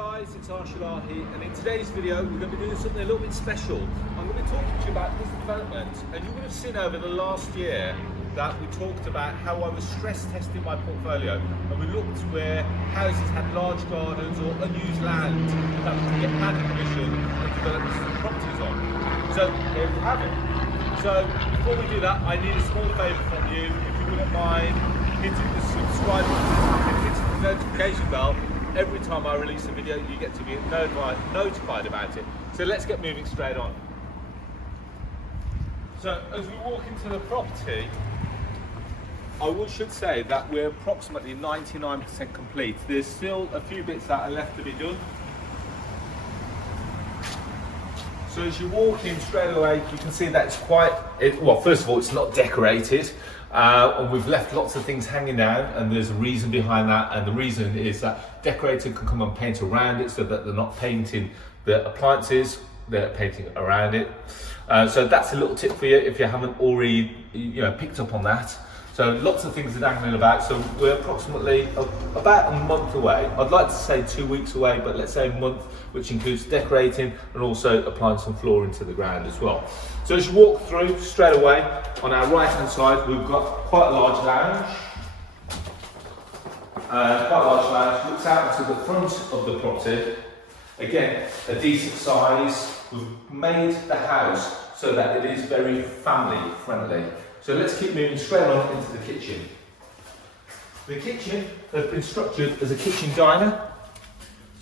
guys, it's Arsh and in today's video we're going to be doing something a little bit special. I'm going to be talking to you about this development, and you would have seen over the last year that we talked about how I was stress testing my portfolio, and we looked where houses had large gardens or unused land that we could get planning permission and develop some properties on. So here we have it. So before we do that, I need a small favour from you. If you wouldn't mind hitting the subscribe button and hitting the notification bell. Every time I release a video, you get to be notified about it. So let's get moving straight on. So as we walk into the property, I should say that we're approximately 99% complete. There's still a few bits that are left to be done. So as you walk in straight away, you can see that it's well, first of all, it's not decorated. And we've left lots of things hanging down, and there's a reason behind that, and the reason is that decorator can come and paint around it so that they're not painting the appliances, they're painting around it. So that's a little tip for you if you haven't already picked up on that. So lots of things are dangling about, so we're approximately about a month away. I'd like to say 2 weeks away, but let's say a month, which includes decorating and also applying some flooring to the ground as well. So as you walk through straight away, on our right hand side, we've got quite a large lounge. Looks out to the front of the property. Again, a decent size. We've made the house so that it is very family friendly. So let's keep moving straight on into the kitchen. The kitchen has been structured as a kitchen diner.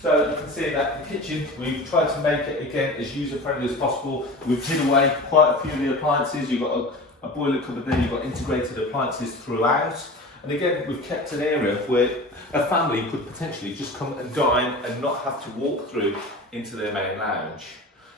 So you can see that the kitchen, we've tried to make it again as user friendly as possible. We've hid away quite a few of the appliances. You've got a boiler cupboard there, you've got integrated appliances throughout. And again, we've kept an area where a family could potentially just come and dine and not have to walk through into their main lounge.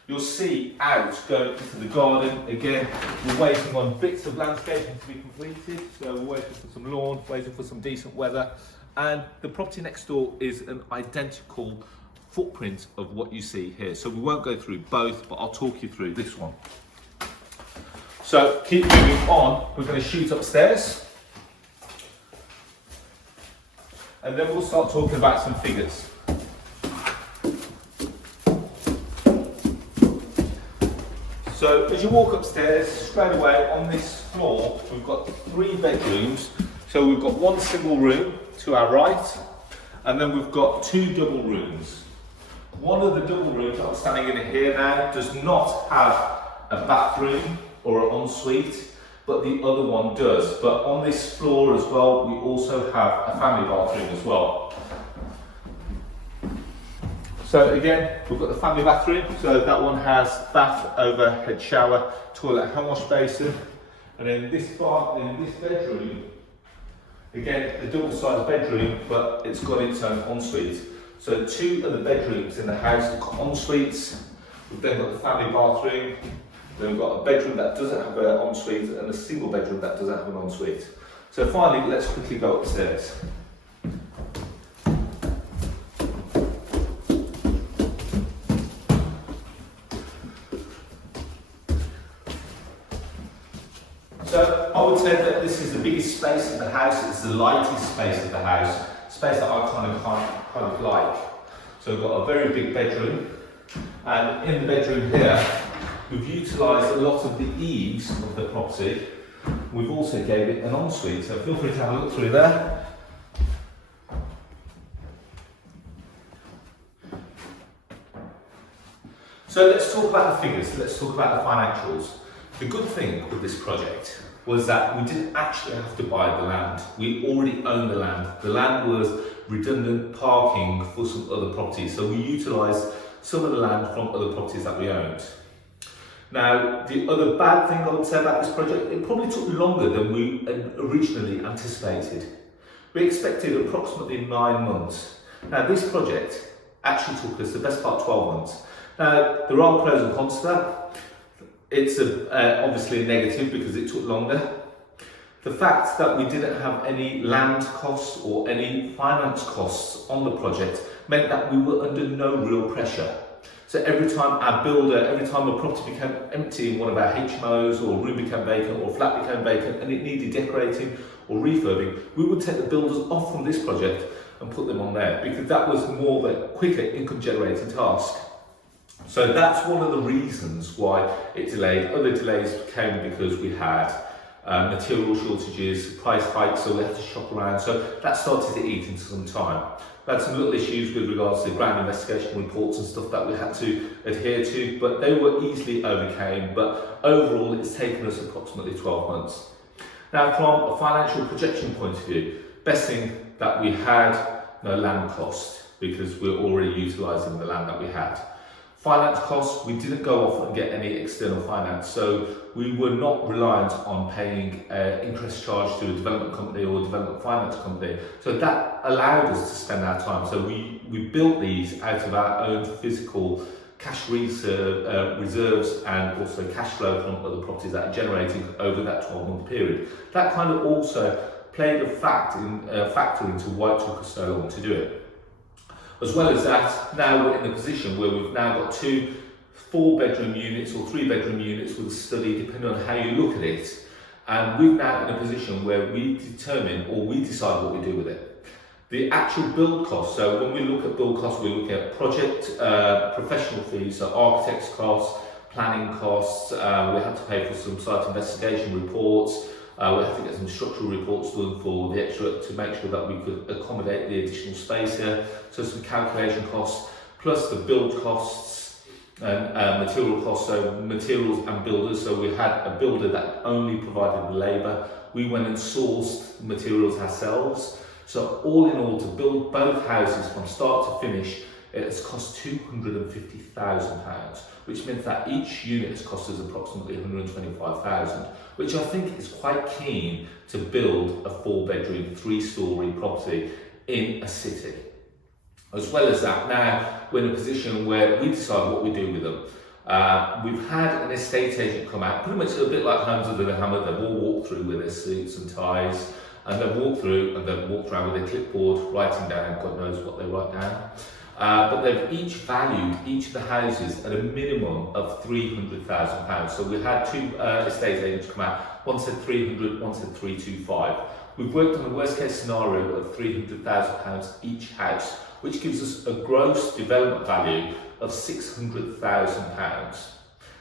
You'll see out going into the garden. Again, we're waiting on bits of landscaping to be completed. So we're waiting for some lawn, waiting for some decent weather. And the property next door is an identical footprint of what you see here. So we won't go through both, but I'll talk you through this one. So keep moving on. We're going to shoot upstairs. And then we'll start talking about some figures. So as you walk upstairs, straight away on this floor, we've got 3 bedrooms. So we've got 1 single room to our right, and then we've got 2 double rooms. One of the double rooms that I'm standing in here now does not have a bathroom or an ensuite, but the other one does. But on this floor as well, we also have a family bathroom as well. So again, we've got the family bathroom, so that one has bath, overhead shower, toilet, hand wash basin, and then this bedroom, again, the double-sized bedroom, but it's got its own ensuite. So 2 of the bedrooms in the house have got en-suites. We've then got the family bathroom, then we've got a bedroom that doesn't have an ensuite, and a single bedroom that doesn't have an ensuite. So finally, let's quickly go upstairs. So I would say that this is the biggest space of the house. It's the lightest space of the house, space that I kind of like. So we've got a very big bedroom, and in the bedroom here, we've utilised a lot of the eaves of the property. We've also gave it an ensuite, so feel free to have a look through there. So let's talk about the figures. Let's talk about the financials. The good thing with this project was that we didn't actually have to buy the land. We already owned the land. The land was redundant parking for some other properties, so we utilised some of the land from other properties that we owned. Now, the other bad thing I would say about this project, it probably took longer than we originally anticipated. We expected approximately 9 months. Now, this project actually took us the best part 12 months. Now, there are pros and cons to that. It's obviously a negative because it took longer. The fact that we didn't have any land costs or any finance costs on the project meant that we were under no real pressure. So every time a property became empty in one of our HMOs, or a room became vacant, or a flat became vacant and it needed decorating or refurbing, we would take the builders off from this project and put them on there, because that was more of a quicker income generating task. So that's one of the reasons why it delayed. Other delays came because we had material shortages, price hikes, so we had to shop around. So that started to eat into some time. We had some little issues with regards to ground investigation reports and stuff that we had to adhere to, but they were easily overcame. But overall, it's taken us approximately 12 months. Now, from a financial projection point of view, best thing that we had no land cost, because we're already utilising the land that we had. Finance costs, we didn't go off and get any external finance, so we were not reliant on paying interest charge to a development company or a development finance company. So that allowed us to spend our time. So we built these out of our own physical cash reserves and also cash flow from other properties that are generated over that 12-month period. That kind of also played a factor into why it took us so long to do it. As well as that, now we're in a position where we've now got 2 4-bedroom units or 3-bedroom units with a study, depending on how you look at it. And we're now in a position where we determine or we decide what we do with it. The actual build cost, so when we look at build costs, we're looking at project professional fees, so architects costs, planning costs, we had to pay for some site investigation reports, we had to get some structural reports done for the extra to make sure that we could accommodate the additional space here. So some calculation costs, plus the build costs and material costs, so materials and builders. So we had a builder that only provided the labour. We went and sourced materials ourselves. So all in all, to build both houses from start to finish, it has cost £250,000, which means that each unit has cost us approximately £125,000, which I think is quite keen to build a 4-bedroom, 3-storey property in a city. As well as that, now we're in a position where we decide what we do with them. We've had an estate agent come out, pretty much a bit like Homes Under the Hammer. They've all walked through with their suits and ties, and they've walked through and they've walked around with their clipboard, writing down, God knows what they write down. But they've each valued each of the houses at a minimum of £300,000. So we had 2 estate agents come out. One said 300, one said 325. We've worked on a worst case scenario of £300,000 each house, which gives us a gross development value of £600,000.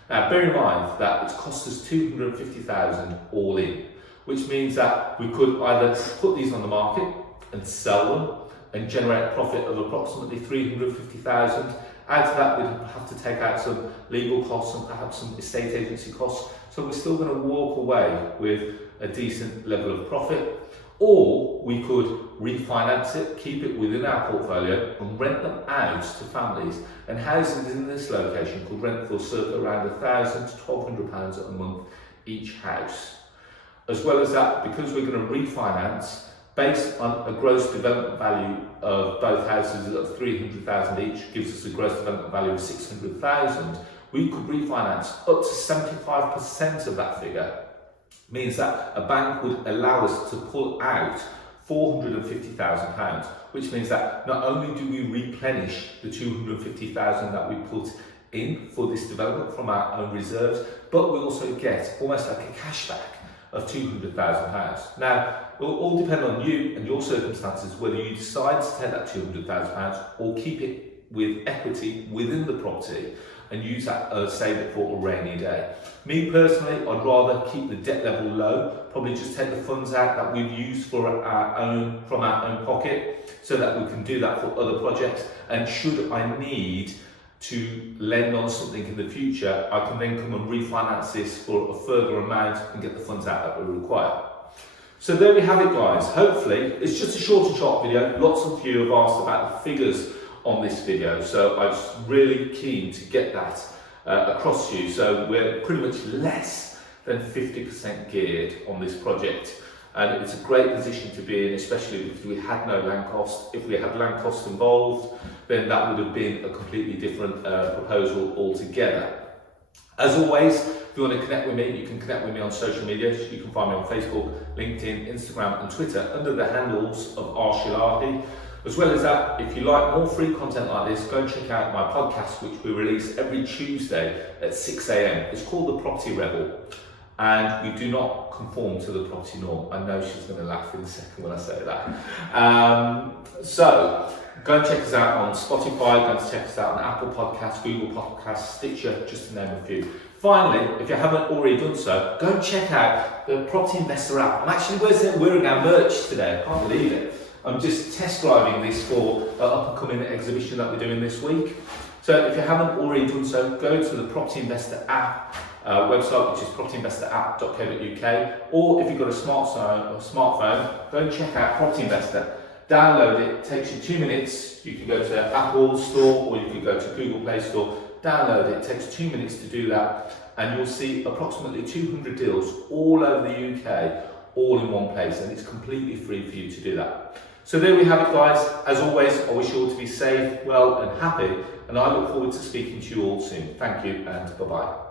Now, bear in mind that it's cost us £250,000 all in, which means that we could either put these on the market and sell them and generate a profit of approximately £350,000. Out of that, we'd have to take out some legal costs and perhaps some estate agency costs. So we're still going to walk away with a decent level of profit. Or we could refinance it, keep it within our portfolio and rent them out to families. And houses in this location could rent for circa around £1,000 to £1,200 a month each house. As well as that, because we're going to refinance, based on a gross development value of both houses of £300,000 each, gives us a gross development value of £600,000, we could refinance up to 75% of that figure. Means that a bank would allow us to pull out £450,000, which means that not only do we replenish the £250,000 that we put in for this development from our own reserves, but we also get almost like a cashback of £200,000. Now, it will all depend on you and your circumstances whether you decide to take that £200,000 or keep it with equity within the property and use that, save it for a rainy day. Me personally, I'd rather keep the debt level low, probably just take the funds out that we've used for from our own pocket, so that we can do that for other projects. And should I need to lend on something in the future, I can then come and refinance this for a further amount and get the funds out that we require. So there we have it, guys. Hopefully, it's just a short and sharp video. Lots of you have asked about the figures on this video, so I was really keen to get that across to you. So we're pretty much less than 50% geared on this project, and it's a great position to be in, especially because we had no land cost. If we had land costs involved, then that would have been a completely different proposal altogether. As always, if you want to connect with me, you can connect with me on social media. You can find me on Facebook, LinkedIn, Instagram and Twitter under the handles of Arsh. As well as that, if you like more free content like this, go and check out my podcast, which we release every Tuesday at 6 AM. It's called The Property Rebel. and we do not conform to the property norm. I know she's going to laugh in a second when I say that. So go and check us out on Spotify, go and check us out on Apple Podcasts, Google Podcasts, Stitcher, just to name a few. Finally, if you haven't already done so, go and check out the Property Investor app. I'm actually wearing our merch today, I can't believe it. I'm just test driving this for an up and coming exhibition that we're doing this week. So if you haven't already done so, go to the Property Investor app website, which is propertyinvestor.app.co.uk, or if you've got a smartphone, go and check out Property Investor. Download it, takes you 2 minutes. You can go to Apple Store or you can go to Google Play Store. Download it, takes 2 minutes to do that, and you'll see approximately 200 deals all over the UK, all in one place, and it's completely free for you to do that. So there we have it, guys. As always, I wish you all to be safe, well and happy, and I look forward to speaking to you all soon. Thank you and bye-bye.